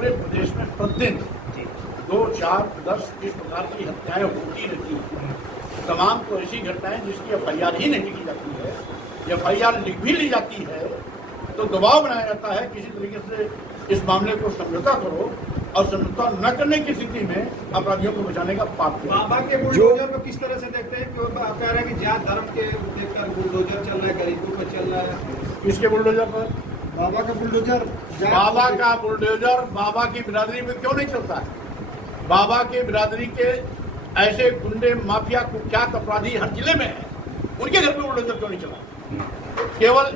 पूरे प्रदेश में प्रतिदिन 2, 4, 10 इस प्रकार की हत्याएं होती रहती हैं। तमाम तो ऐसी घटनाएं जिसकी FIR ही नहीं लिखी जाती है, FIR लिख भी ली जाती है तो दबाव बनाया जाता है किसी तरीके से इस मामले को समझौता करो, और समझौता न करने की स्थिति में अपराधियों को बचाने का पाप किया। बाबा के बुलडोजर को किस तरह से देखते हैं? आप कह रहे हैं कि जात धर्म के देखकर बुलडोजर चल रहा है, गरीबों पर चल रहा है। किसके बुलडोजर पर? बाबा का बुलडोजर। बाबा का बुलडोजर बाबा की बिरादरी में क्यों नहीं चलता है? बाबा के बिरादरी के ऐसे गुंडे, माफिया, कुख्यात अपराधी हर जिले में है, उनके घर पे बुलडोजर क्यों नहीं चला? केवल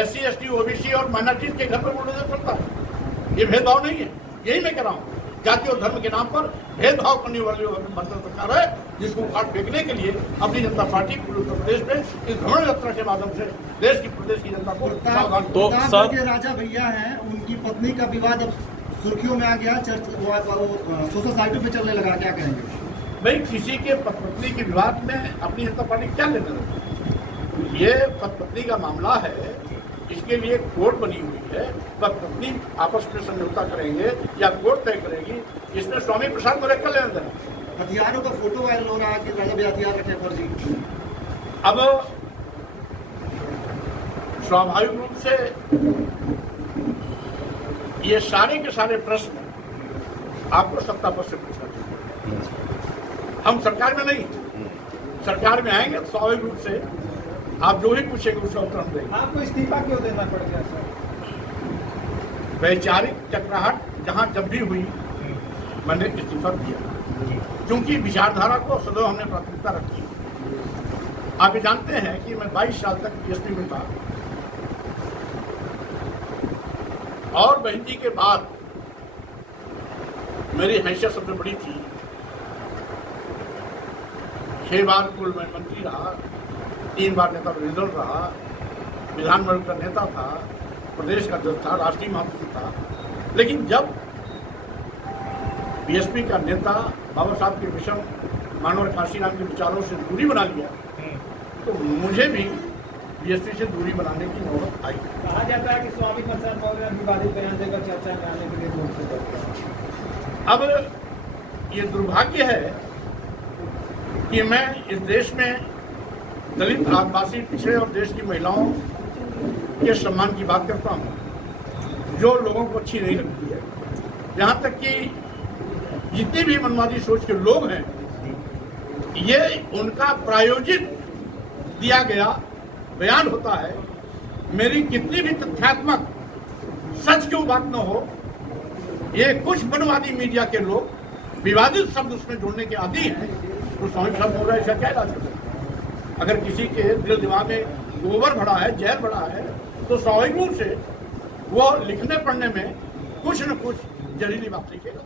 SC, ST, OBC और माइनॉरिटीज के घर पे बुलडोजर चलता है। ये भेदभाव नहीं है, यही मैं कह रहा हूँ। जाति और धर्म के नाम पर भेदभाव करने वाली भारत सरकार है, जिसको काट फेंकने के लिए अपनी जनता पार्टी पूरे उत्तर प्रदेश में इस भ्रमण यात्रा के माध्यम से देश की, प्रदेश की जनता को तो सर के राजा भैया हैं, उनकी पत्नी का विवाद अब सुर्खियों में आ गया, सोशल साइटों पे चलने लगा, क्या कहेंगे? भाई, किसी के पत्नी के विवाद में अपनी जनता पार्टी क्या लेना है? ये पत्नी का मामला है, इसके लिए कोर्ट बनी हुई है। पत्नी आपस में समझौता करेंगे या कोर्ट तय करेगी, इसमें स्वामी प्रसाद मौर्य का लेना देना। हथियारों का फोटो वायरल हो रहा है कि राजा भैया हथियार रखे फर्जी। अब स्वाभाविक रूप से ये सारे के सारे प्रश्न आपको सत्ता पक्ष से पूछना चाहिए। हम सरकार में नहीं, सरकार में आएंगे तो स्वाभाविक रूप से आप जो भी पूछेंगे उसका उत्तर हम देंगे। आपको इस्तीफा क्यों देना पड़ गया सर? वैचारिक चक्राहट जहां जब भी हुई मैंने इस्तीफा दिया, क्योंकि विचारधारा को सदैव हमने प्राथमिकता रखी। आप ये जानते हैं कि मैं 22 साल तक BSP में था, और बहन जी के बाद मेरी हैसियत सबसे बड़ी थी। 6 बार कुल मैं मंत्री रहा, 3 बार नेता विरोधी रहा, विधानमंडल का नेता था, प्रदेश का अध्यक्ष था, राष्ट्रीय महासचिव था। लेकिन जब BSP का नेता बाबा साहब के मिशन मानव काशीराम के विचारों से दूरी बना लिया, तो मुझे भी BSP से दूरी बनाने की नौबत आई। कहा जाता है कि स्वामी प्रसाद मौर्य विवादित बयान देकर चर्चा में आने के लिए रोक से करते। अब ये दुर्भाग्य है कि मैं इस देश में दलित, आदिवासी, पिछड़े और देश की महिलाओं के सम्मान की बात करता हूँ, जो लोगों को अच्छी नहीं लगती है। यहाँ तक कि जितने भी मनवादी सोच के लोग हैं, ये उनका प्रायोजित दिया गया बयान होता है। मेरी कितनी भी तथ्यात्मक सच क्यों बात न हो, ये कुछ मनवादी मीडिया के लोग विवादित शब्द उसमें जोड़ने के आदी हैं। तो स्वामी प्रसाद मौर्य ऐसा क्या इलाज करते? अगर किसी के दिल दिमाग में गोबर भरा है, जहर भरा है, तो स्वाभाविक रूप से वो लिखने पढ़ने में कुछ न कुछ जहरीली बात लिखेगा।